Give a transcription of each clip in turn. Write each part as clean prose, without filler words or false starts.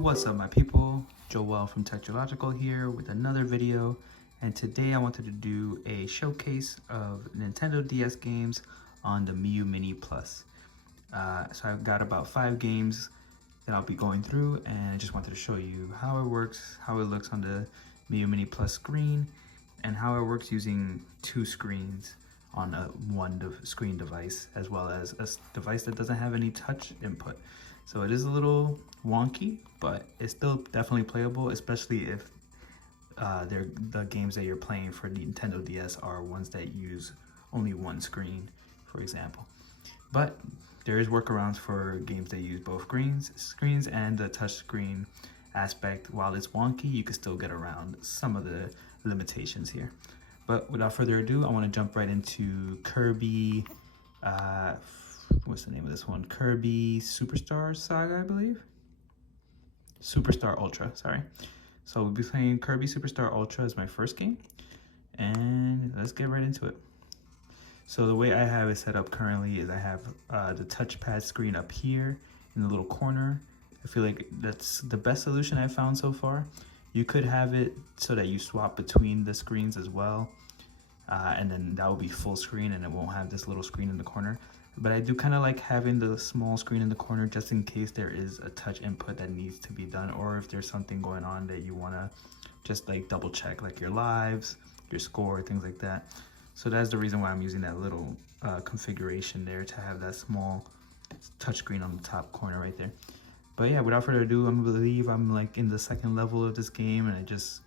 What's up my people, Joel from Technological here with another video, and today I wanted to do a showcase of Nintendo DS games on the Miyoo Mini Plus. So I've got about 5 games that I'll be going through, and I just wanted to show you how it works, how it looks on the Miyoo Mini Plus screen, and how it works using 2 screens on a screen device, as well as a device that doesn't have any touch input. So it is a little wonky, but it's still definitely playable, especially if the games that you're playing for Nintendo DS are ones that use only one screen, for example. But there is workarounds for games that use both screens and the touch screen aspect. While it's wonky, you can still get around some of the limitations here. But without further ado, I want to jump right into Kirby, what's the name of this one? Kirby Superstar Saga, I believe? Superstar Ultra, sorry. So we'll be playing Kirby Superstar Ultra as my first game, and let's get right into it. So the way I have it set up currently is I have the touchpad screen up here in the little corner. I feel like that's the best solution I've found so far. You could have it so that you swap between the screens as well, and then that will be full screen and it won't have this little screen in the corner. But I do kind of like having the small screen in the corner just in case there is a touch input that needs to be done, or if there's something going on that you want to just like double check, like your lives, your score, things like that. So that's the reason why I'm using that little configuration there to have that small touchscreen on the top corner right there. But yeah, without further ado, I believe I'm like in the second level of this game, and I just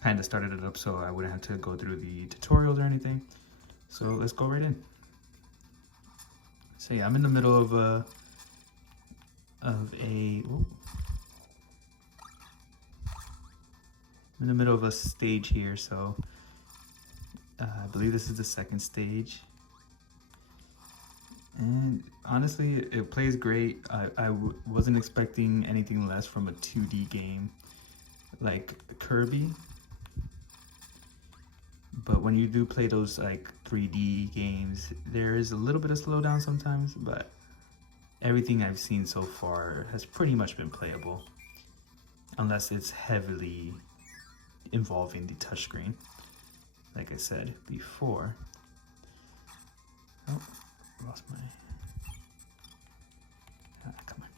kind of started it up so I wouldn't have to go through the tutorials or anything. So let's go right in. So yeah, I'm in the middle of a stage here. So I believe this is the second stage. And honestly, it plays great. I wasn't expecting anything less from a 2D game like Kirby. But when you do play those like 3D games, there is a little bit of slowdown sometimes, but everything I've seen so far has pretty much been playable, unless it's heavily involving the touchscreen, like I said before. Oh. Lost my... come on.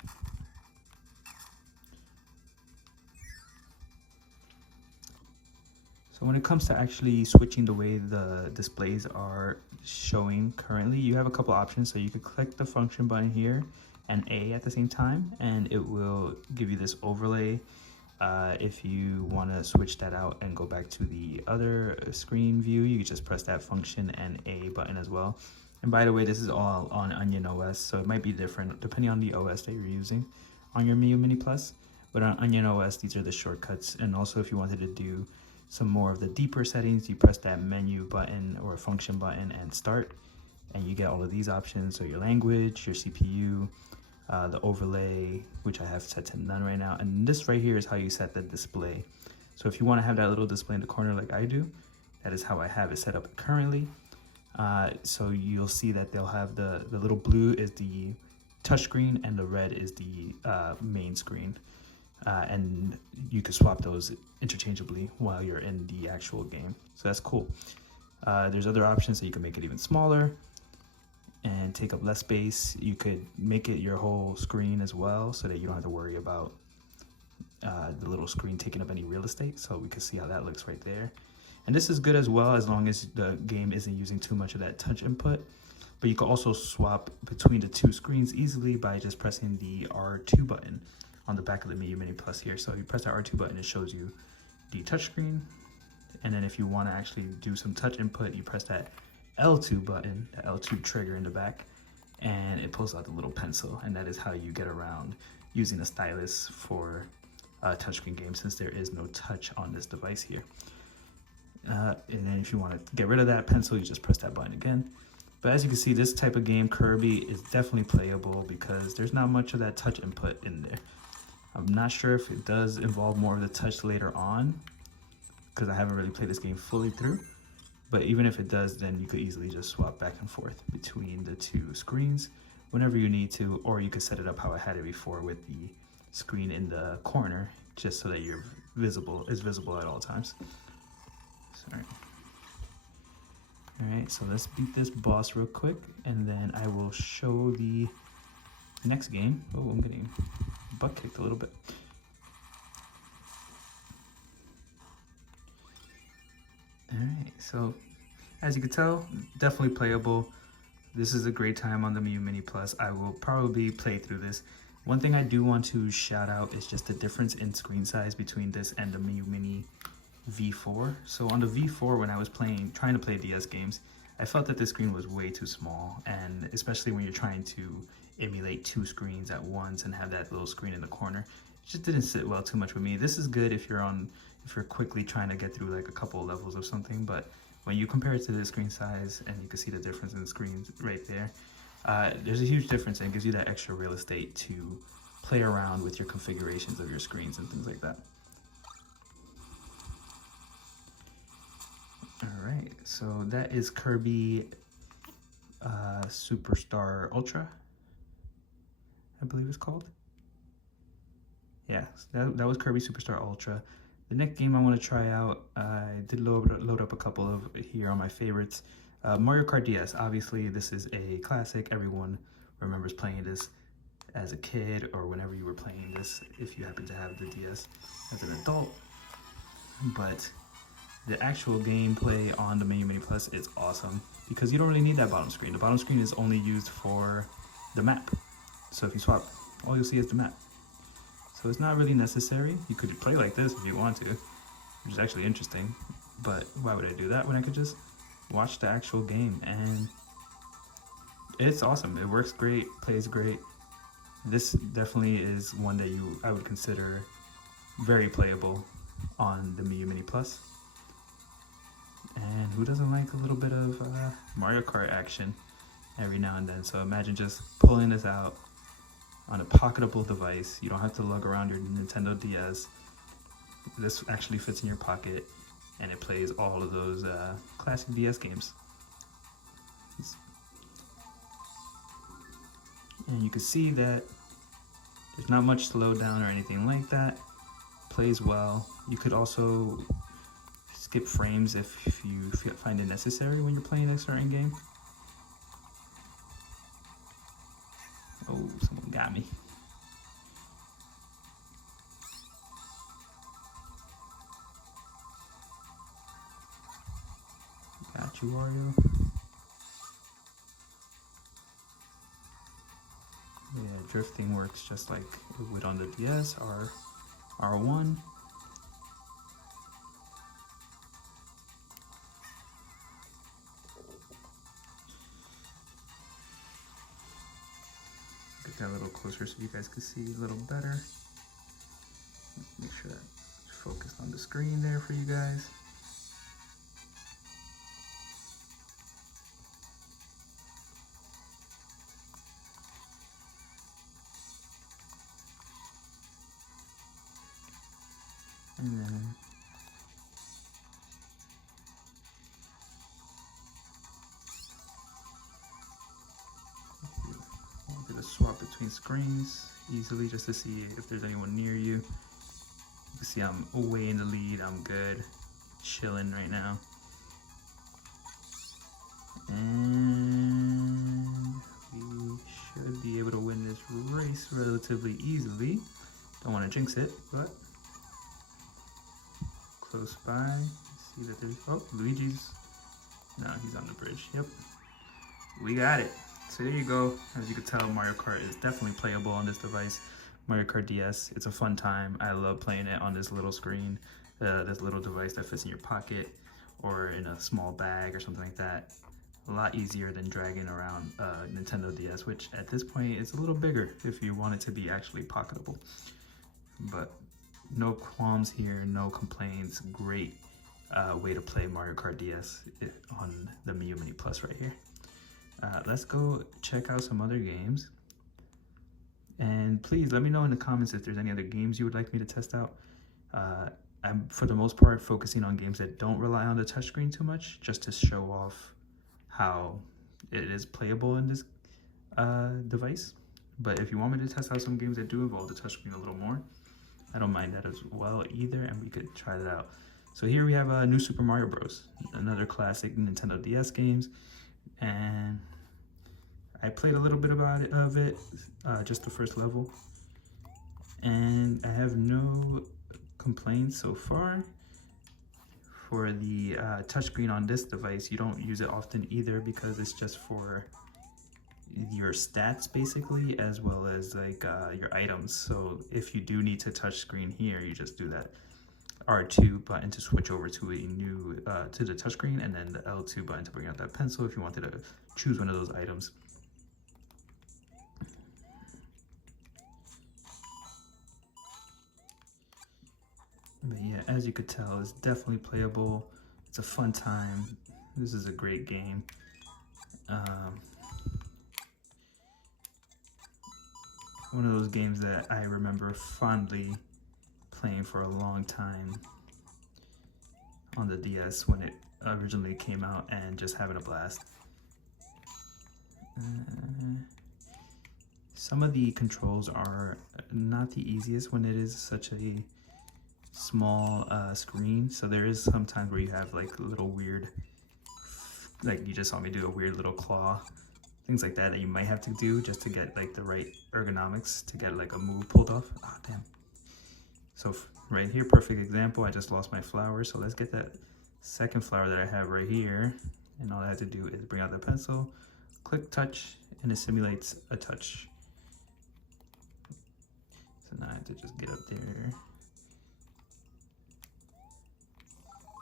So when it comes to actually switching the way the displays are showing currently, you have a couple options. So you could click the function button here and A at the same time, and it will give you this overlay. If you want to switch that out and go back to the other screen view, you can just press that function and A button as well. And by the way, this is all on Onion OS, so it might be different depending on the OS that you're using on your Miyoo Mini Plus. But on Onion OS, these are the shortcuts. And also, if you wanted to do some more of the deeper settings, you press that menu button or function button and start, and you get all of these options. So your language, your CPU, the overlay, which I have set to none right now. And this right here is how you set the display. So if you want to have that little display in the corner like I do, that is how I have it set up currently. So you'll see that they'll have the little blue is the touchscreen and the red is the main screen, and you can swap those interchangeably while you're in the actual game, so that's cool. There's other options, so you can make it even smaller and take up less space. You could make it your whole screen as well, so that you don't have to worry about the little screen taking up any real estate. So we can see how that looks right there. And this is good as well, as long as the game isn't using too much of that touch input. But you can also swap between the 2 screens easily by just pressing the R2 button on the back of the Miyoo Mini Plus here. So if you press that R2 button, it shows you the touch screen. And then if you want to actually do some touch input, you press that L2 button, the L2 trigger in the back, and it pulls out the little pencil. And that is how you get around using a stylus for a touchscreen game, since there is no touch on this device here. And then if you want to get rid of that pencil, you just press that button again. But as you can see, this type of game, Kirby, is definitely playable because there's not much of that touch input in there. I'm not sure if it does involve more of the touch later on, because I haven't really played this game fully through. But even if it does, then you could easily just swap back and forth between the 2 screens whenever you need to, or you could set it up how I had it before with the screen in the corner just so that you're visible at all times. Sorry. Alright, so let's beat this boss real quick, and then I will show the next game. Oh, I'm getting butt kicked a little bit. Alright, so as you can tell, definitely playable. This is a great time on the Miyoo Mini Plus. I will probably play through this. One thing I do want to shout out is just the difference in screen size between this and the Miyoo Mini V4. So on the V4, when I was trying to play DS games, I felt that the screen was way too small, and especially when you're trying to emulate two screens at once and have that little screen in the corner, it just didn't sit well too much with me. This is good if you're quickly trying to get through like a couple of levels of something, but when you compare it to the screen size, and you can see the difference in the screens right there, there's a huge difference, and it gives you that extra real estate to play around with your configurations of your screens and things like that. Alright, so that is Kirby Superstar Ultra, I believe it's called. Yeah, that was Kirby Superstar Ultra. The next game I want to try out, I did load up a couple of here on my favorites. Mario Kart DS, obviously this is a classic. Everyone remembers playing this as a kid or whenever you were playing this, if you happen to have the DS as an adult. But the actual gameplay on the Miyoo Mini Plus is awesome because you don't really need that bottom screen. The bottom screen is only used for the map. So if you swap, all you'll see is the map. So it's not really necessary. You could play like this if you want to, which is actually interesting. But why would I do that when I could just watch the actual game? And it's awesome. It works great, plays great. This definitely is one that I would consider very playable on the Miyoo Mini Plus. And who doesn't like a little bit of Mario Kart action every now and then? So imagine just pulling this out on a pocketable device. You don't have to lug around your Nintendo DS. This actually fits in your pocket, and it plays all of those classic DS games. And you can see that there's not much slowdown or anything like that. Plays well. You could also skip frames if you find it necessary when you're playing a certain game. Oh, someone got me. Got you, Wario. Yeah, drifting works just like it would on the DS, R1. Get that a little closer so you guys can see a little better. Make sure that's focused on the screen there for you guys. And then I'm going to swap between screens easily just to see if there's anyone near you. You can see I'm way in the lead. I'm good, chilling right now. And we should be able to win this race relatively easily. Don't want to jinx it, but close by. See that there's, oh, Luigi's, no, he's on the bridge. Yep, we got it. So there you go. As you can tell, Mario Kart is definitely playable on this device. Mario Kart DS, it's a fun time. I love playing it on this little screen, this little device that fits in your pocket or in a small bag or something like that. A lot easier than dragging around Nintendo DS, which at this point is a little bigger if you want it to be actually pocketable. But no qualms here, no complaints. Great way to play Mario Kart DS on the Miyoo Mini Plus right here. Let's go check out some other games. And please let me know in the comments if there's any other games you would like me to test out. I'm, for the most part, focusing on games that don't rely on the touchscreen too much, just to show off how it is playable in this device. But if you want me to test out some games that do involve the touchscreen a little more, I don't mind that as well either, and we could try that out. So here we have New Super Mario Bros, another classic Nintendo DS games, and I played a little bit of it, just the first level, and I have no complaints so far. For the touchscreen on this device, you don't use it often either because it's just for your stats basically, as well as like your items. So if you do need to touchscreen here, you just do that R2 button to switch over to a new to the touchscreen, and then the L2 button to bring out that pencil if you wanted to choose one of those items. But yeah, as you could tell, it's definitely playable. It's a fun time. This is a great game. One of those games that I remember fondly playing for a long time on the DS when it originally came out, and just having a blast. Some of the controls are not the easiest when it is such a small screen, so there is some times where you have like little weird, like you just saw me do a weird little claw, things like that you might have to do just to get like the right ergonomics to get like a move pulled off. Ah, damn. So right here, perfect example, I just lost my flower, so let's get that second flower that I have right here, and all I have to do is bring out the pencil, click touch, and it simulates a touch. So now I have to just get up there.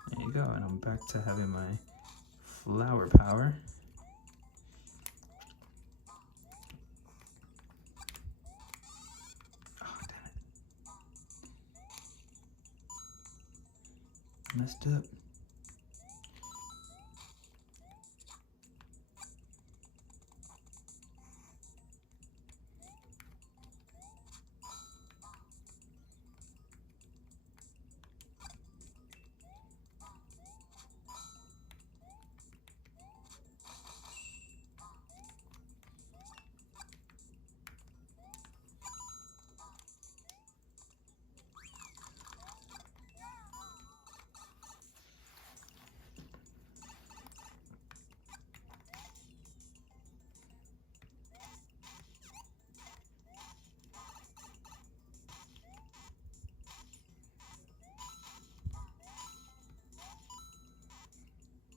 There you go, and I'm back to having my flower power. Oh, damn it. Messed up.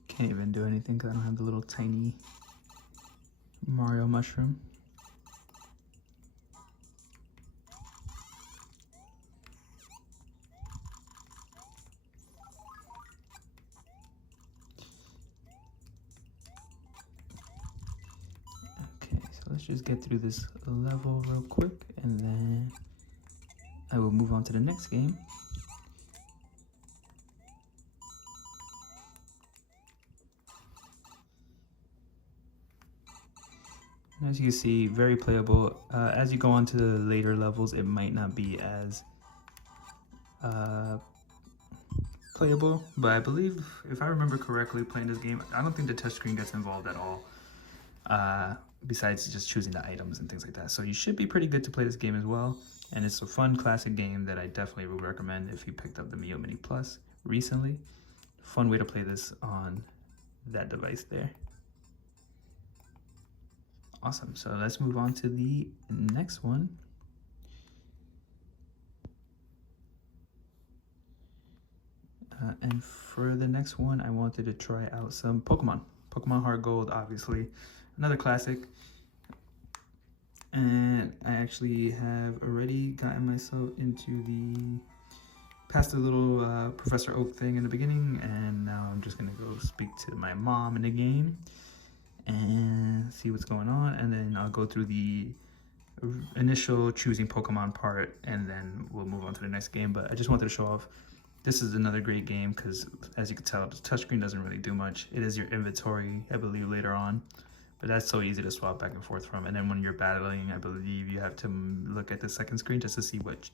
Can't even do anything because I don't have the little tiny Mario mushroom. Okay, so let's just get through this level real quick, and then I will move on to the next game. As you can see, very playable. As you go on to the later levels, it might not be as playable, but I believe, if I remember correctly, playing this game, I don't think the touchscreen gets involved at all, besides just choosing the items and things like that. So you should be pretty good to play this game as well, and it's a fun classic game that I definitely would recommend if you picked up the Miyoo Mini Plus recently. Fun way to play this on that device there. Awesome, so let's move on to the next one. And for the next one, I wanted to try out some Pokemon. Pokemon HeartGold, obviously, another classic. And I actually have already gotten myself into past the little Professor Oak thing in the beginning, and now I'm just gonna go speak to my mom in the game and see what's going on, and then I'll go through the initial choosing Pokemon part, and then we'll move on to the next game. But I just wanted to show off, this is another great game because, as you can tell, the touchscreen doesn't really do much. It is your inventory, I believe, later on, but that's so easy to swap back and forth from. And then when you're battling, I believe you have to look at the second screen just to see what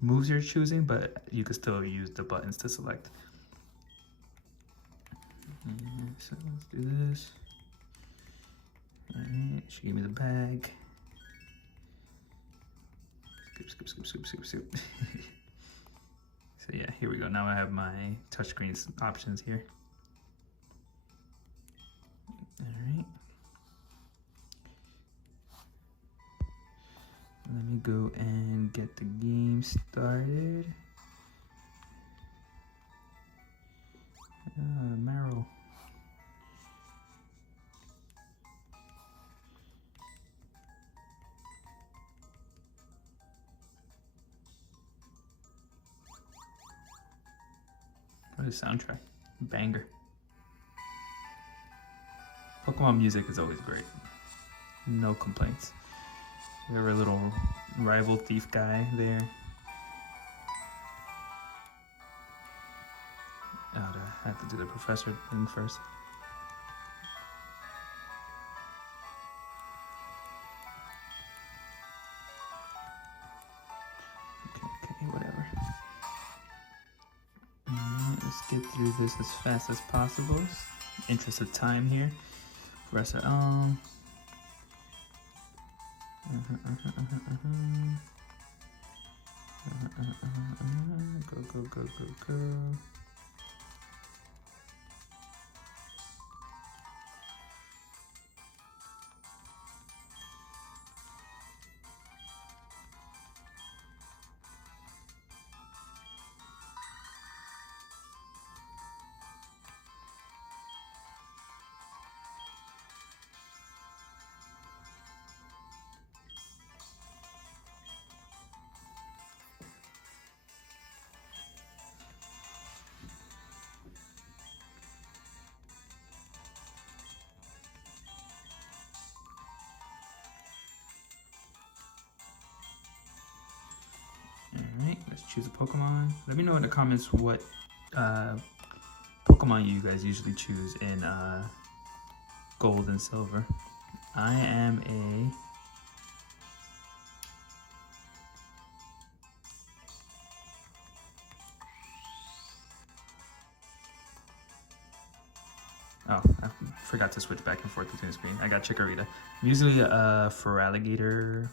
moves you're choosing, but you can still use the buttons to select. So let's do this. Alright, she gave me the bag. scoop. So yeah, here we go. Now I have my touchscreen options here. All right. Let me go and get the game started. Marrow. What a soundtrack. Banger. Pokemon music is always great. No complaints. We have our little rival thief guy there. I have to do the professor thing first. Okay, whatever. Alright, let's get through this as fast as possible. Interest of time here. Professor Elm. Go. Alright, let's choose a Pokemon. Let me know in the comments what Pokemon you guys usually choose in Gold and Silver. I am a... Oh, I forgot to switch back and forth between the screen. I got Chikorita. I'm usually a Feraligatr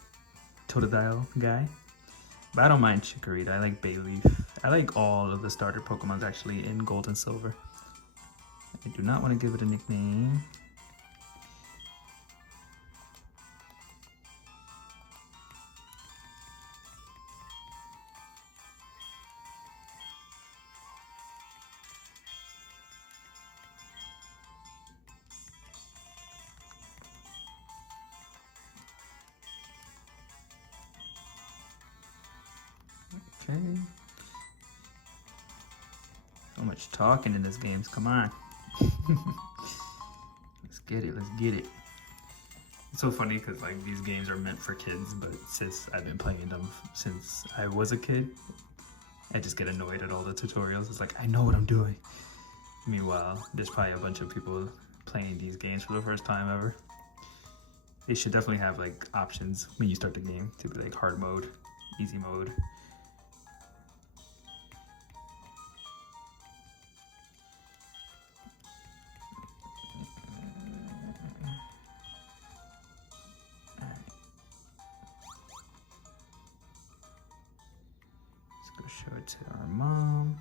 Totodile guy. But I don't mind Chikorita. I like Bayleaf. I like all of the starter Pokemons actually in Gold and Silver. I do not want to give it a nickname. Okay. So much talking in this game. Come on. Let's get it. It's so funny because like these games are meant for kids, but since I've been playing them since I was a kid, I just get annoyed at all the tutorials. It's like, I know what I'm doing. Meanwhile, there's probably a bunch of people playing these games for the first time ever. They should definitely have like options when you start the game to be like hard mode, easy mode. Go show it to our mom.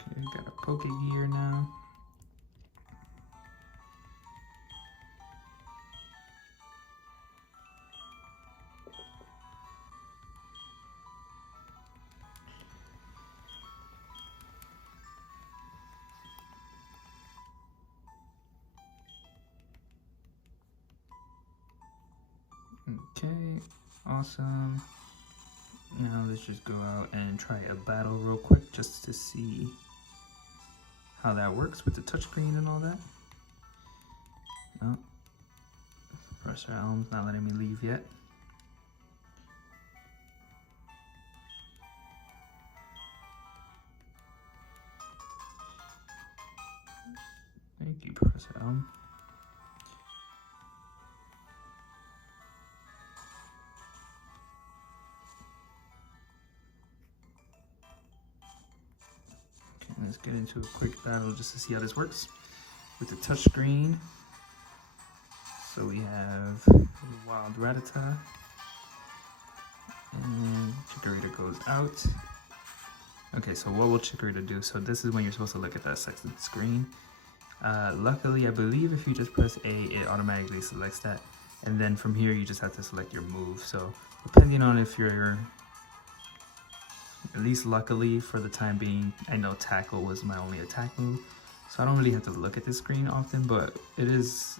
Okay, got a Poke Gear now. Okay, awesome. Now let's just go out and try a battle real quick just to see how that works with the touchscreen and all that. Oh, Professor Elm's not letting me leave yet. Thank you, Professor Elm. into a quick battle just to see how this works with the touchscreen. So we have Wild Rattata, and Chikorita goes out. Okay, so what will Chikorita do? So this is when you're supposed to look at that second screen. Luckily, I believe if you just press A, it automatically selects that. And then from here, you just have to select your move. So depending on if you're, at least luckily for the time being, I know Tackle was my only attack move. So I don't really have to look at this screen often, but it is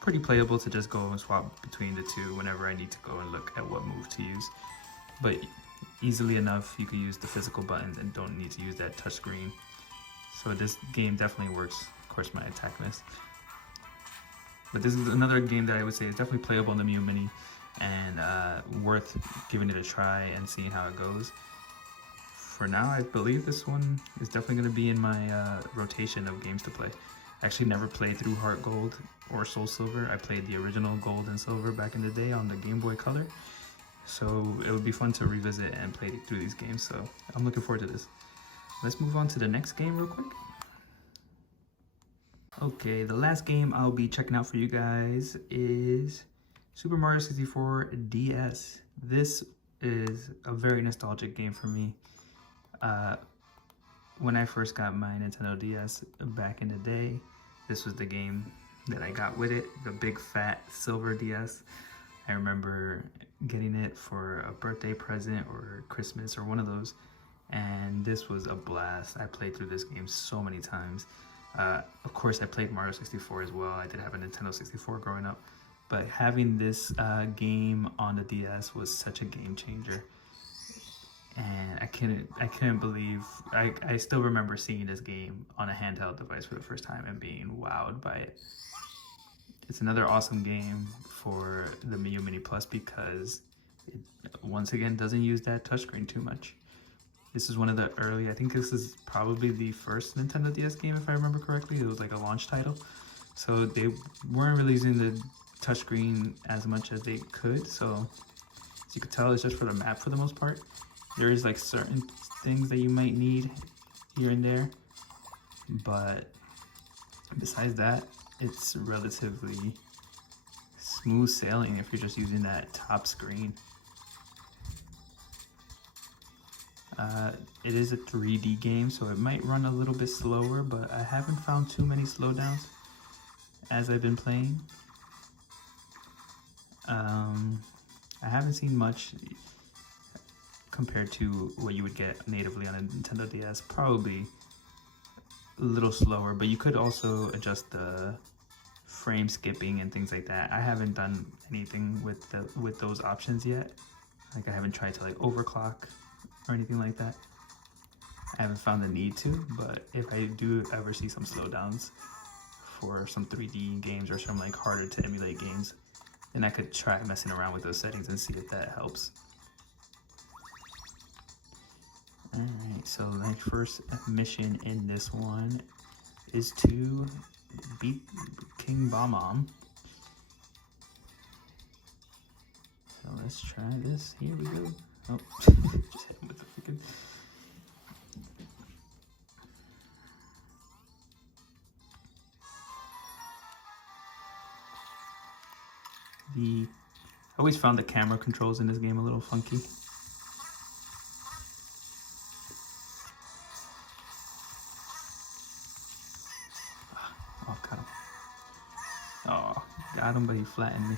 pretty playable to just go and swap between the two whenever I need to go and look at what move to use. But easily enough, you can use the physical buttons and don't need to use that touch screen. So this game definitely works. Of course, my attack missed. But this is another game that I would say is definitely playable in the Miyoo Mini and worth giving it a try and seeing how it goes. For now, I believe this one is definitely going to be in my rotation of games to play. I actually never played through HeartGold or Soul Silver. I played the original Gold and Silver back in the day on the Game Boy Color. So it would be fun to revisit and play through these games. So I'm looking forward to this. Let's move on to the next game real quick. Okay, the last game I'll be checking out for you guys is Super Mario 64 DS. This is a very nostalgic game for me. When I first got my Nintendo DS back in the day, this was the game that I got with it, the big fat silver DS. I remember getting it for a birthday present or Christmas or one of those, and this was a blast. I played through this game so many times. Of course, I played Mario 64 as well. I did have a Nintendo 64 growing up, but having this game on the DS was such a game changer. And I couldn't believe, I still remember seeing this game on a handheld device for the first time and being wowed by it. It's another awesome game for the Miyoo Mini Plus because it, once again, doesn't use that touchscreen too much. This is one of the early, I think this is probably the first Nintendo DS game if I remember correctly. It was like a launch title. So they weren't really using the touchscreen as much as they could. So as you can tell, it's just for the map for the most part. There is like certain things that you might need here and there, but besides that, it's relatively smooth sailing if you're just using that top screen. It is a 3D game, so it might run a little bit slower, but I haven't found too many slowdowns as I've been playing. I haven't seen much compared to what you would get natively on a Nintendo DS. Probably a little slower, but you could also adjust the frame skipping and things like that. I haven't done anything with those options yet. Like I haven't tried to like overclock or anything like that. I haven't found the need to, but if I do ever see some slowdowns for some 3D games or some like harder to emulate games, then I could try messing around with those settings and see if that helps. Alright, so my first mission in this one is to beat King Bob-omb. So let's try this. Here we go. Oh, just hit him with the freaking... I always found the camera controls in this game a little funky. Oh, got him. Oh, got him, but he flattened me.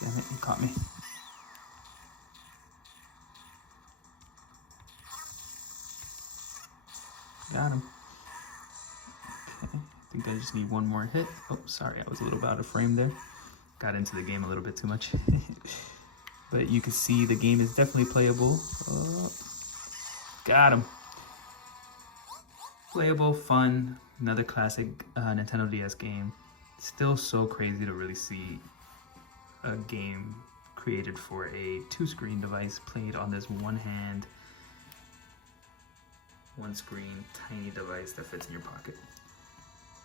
Damn it, he caught me. Got him. Okay, I think I just need one more hit. Oh, sorry, I was a little out of frame there. Got into the game a little bit too much. But you can see the game is definitely playable. Oh, got him. Playable, fun, another classic Nintendo DS game. Still so crazy to really see a game created for a two-screen device played on this one hand one screen, tiny device that fits in your pocket.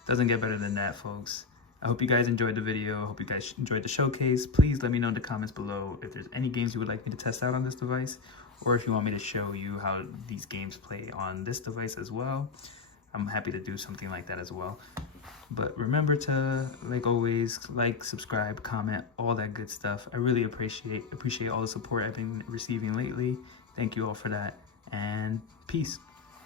Doesn't get better than that, folks. I hope you guys enjoyed the video. I hope you guys enjoyed the showcase. Please let me know in the comments below if there's any games you would like me to test out on this device, or if you want me to show you how these games play on this device as well. I'm happy to do something like that as well. But remember to, like always, like, subscribe, comment, all that good stuff. I really appreciate all the support I've been receiving lately. Thank you all for that, and peace.